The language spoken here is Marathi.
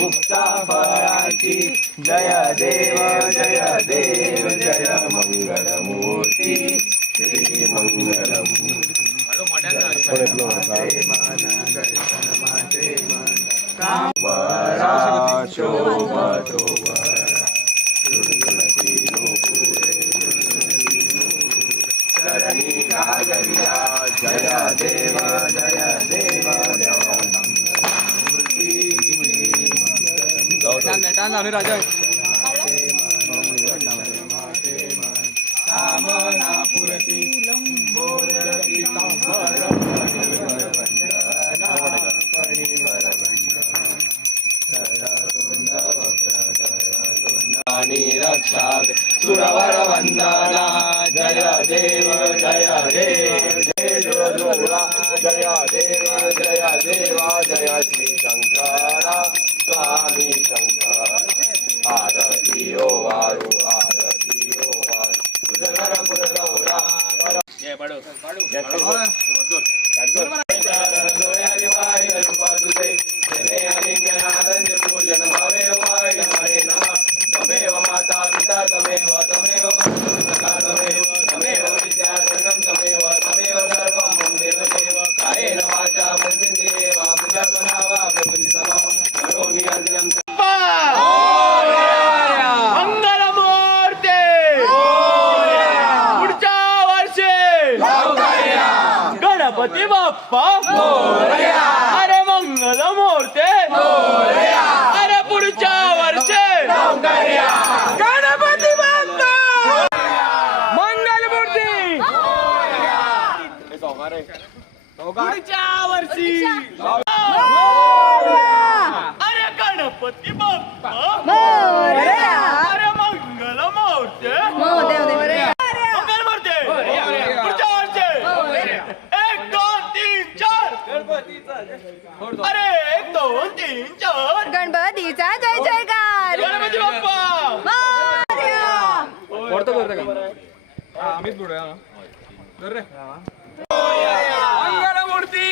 मुक्ता फळाची जय देव जय मंगलमूर्ती श्री मंगलमूर्ती शोभतो शरणी लागल्या जय देव राजा कामना पुरती लंबोदर पीतांबर आणि रक्षावे सुरवर वंदना जय देव जय जोरा जय देवा जय श्री शंकरा स्वामी शंकर आरती ओ वारु तुझ घर पुरगौरा जय पाडो पूजन भावे वाय हरे नमः तमेव माता पिता तमेव तमेव विद्याधनं तमेव सर्वं मम देवदेव कायेन वाचा मनसेन्द्रियेर्वा प्रजात्मना वा प्रकृति समं करोमि यज्ञं मंगलमूर्ती पुढच्या वर्षी गणपती बाप्पा मोरया अरे मंगलमूर्ती मोरया अरे पुढच्या वर्षी गणपती बाप्पा मंगलमूर्ती पुढच्या वर्षी अरे गणपती बाप्पा मोरया अरे मंगलमूर्ती मंगलमूर्ती पुढच्या वर्षी 1 2 3 4 अरे 1 2 3 4 गणपतीचा जय जयकार गणपती बाप्पा मोरया आम्हीच बोलूया रे मंगलमूर्ती